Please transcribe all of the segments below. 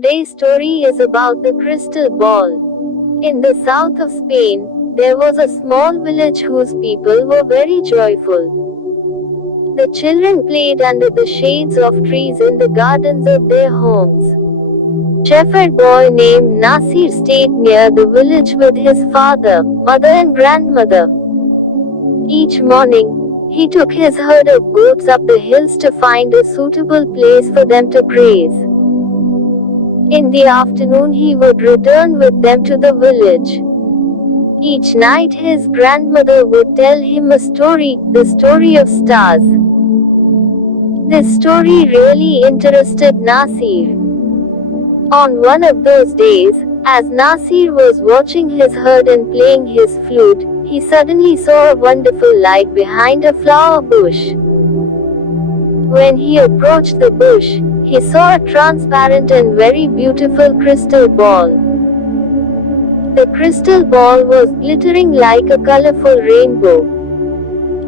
Today's story is about the crystal ball. In the south of Spain, there was a small village whose people were very joyful. The children played under the shades of trees in the gardens of their homes. Shepherd boy named Nasir stayed near the village with his father, mother and grandmother. Each morning, he took his herd of goats up the hills to find a suitable place for them to graze. In the afternoon he would return with them to the village. Each night his grandmother would tell him a story, the story of stars. This story really interested Nasir. On one of those days, as Nasir was watching his herd and playing his flute, he suddenly saw a wonderful light behind a flower bush. When he approached the bush, he saw a transparent and very beautiful crystal ball. The crystal ball was glittering like a colorful rainbow.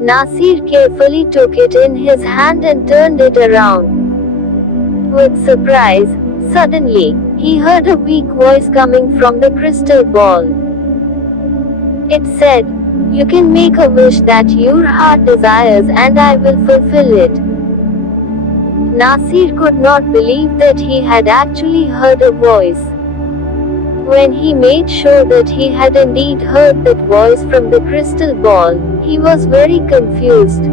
Nasir carefully took it in his hand and turned it around. With surprise, suddenly, he heard a weak voice coming from the crystal ball. It said, "You can make a wish that your heart desires and I will fulfill it." Nasir could not believe that he had actually heard a voice. When he made sure that he had indeed heard that voice from the crystal ball, he was very confused.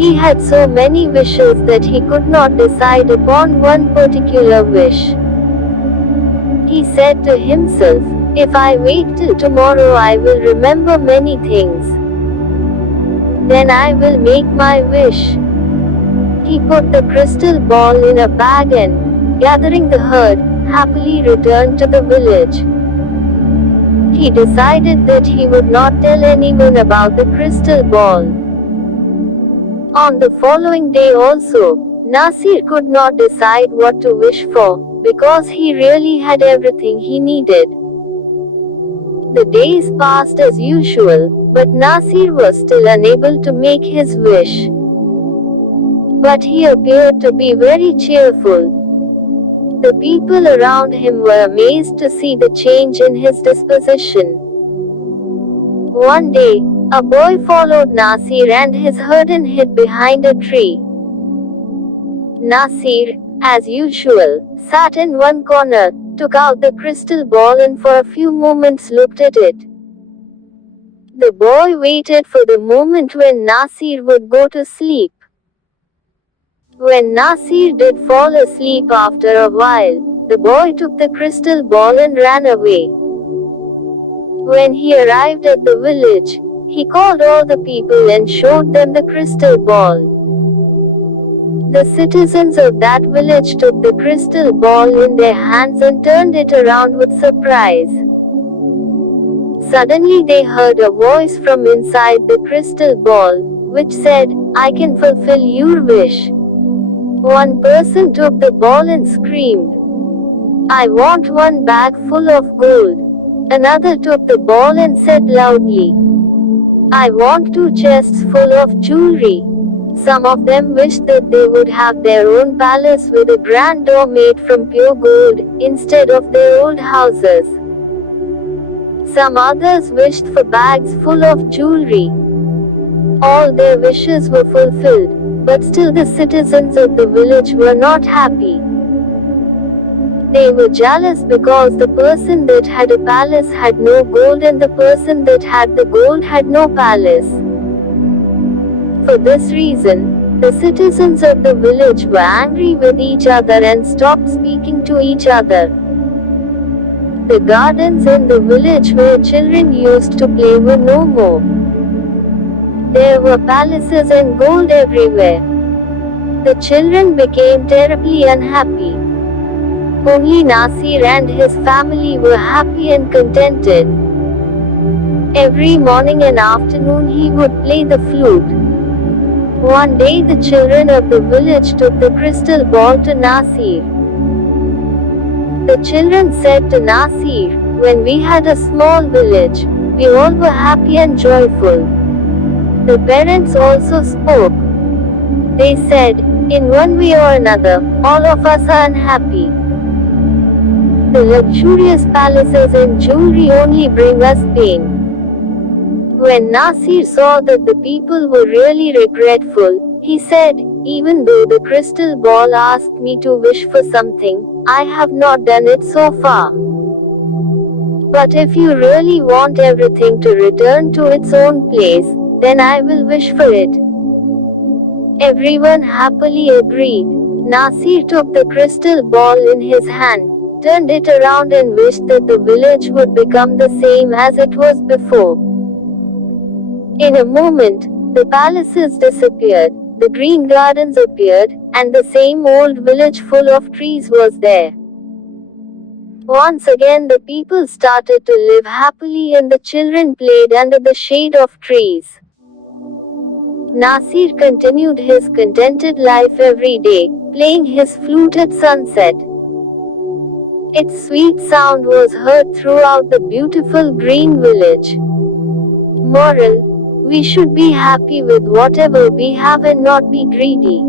He had so many wishes that he could not decide upon one particular wish. He said to himself, "If I wait till tomorrow I will remember many things. Then I will make my wish." He put the crystal ball in a bag and, gathering the herd, happily returned to the village. He decided that he would not tell anyone about the crystal ball. On the following day also, Nasir could not decide what to wish for, because he really had everything he needed. The days passed as usual, but Nasir was still unable to make his wish. But he appeared to be very cheerful. The people around him were amazed to see the change in his disposition. One day, a boy followed Nasir and his herd and hid behind a tree. Nasir, as usual, sat in one corner, took out the crystal ball and for a few moments looked at it. The boy waited for the moment when Nasir would go to sleep. When Nasir did fall asleep after a while, the boy took the crystal ball and ran away. When he arrived at the village, he called all the people and showed them the crystal ball. The citizens of that village took the crystal ball in their hands and turned it around with surprise. Suddenly they heard a voice from inside the crystal ball, which said, "I can fulfill your wish." One person took the ball and screamed, "I want one bag full of gold." Another took the ball and said loudly, "I want 2 chests full of jewelry." Some of them wished that they would have their own palace with a grand door made from pure gold, instead of their old houses. Some others wished for bags full of jewelry. All their wishes were fulfilled, but still the citizens of the village were not happy. They were jealous because the person that had a palace had no gold and the person that had the gold had no palace. For this reason, the citizens of the village were angry with each other and stopped speaking to each other. The gardens in the village where children used to play were no more. There were palaces and gold everywhere. The children became terribly unhappy. Only Nasir and his family were happy and contented. Every morning and afternoon he would play the flute. One day the children of the village took the crystal ball to Nasir. The children said to Nasir, "When we had a small village, we all were happy and joyful." The parents also spoke. They said, "In one way or another, all of us are unhappy. The luxurious palaces and jewelry only bring us pain. When Nasir saw that the people were really regretful, he said, even though the crystal ball asked me to wish for something, I have not done it so far. But if you really want everything to return to its own place, then I will wish for it. Everyone happily agreed. Nasir took the crystal ball in his hand, turned it around and wished that the village would become the same as it was before. In a moment, the palaces disappeared, the green gardens appeared, and the same old village full of trees was there. Once again the people started to live happily and the children played under the shade of trees. Nasir continued his contented life every day, playing his flute at sunset. Its sweet sound was heard throughout the beautiful green village. Moral: we should be happy with whatever we have and not be greedy.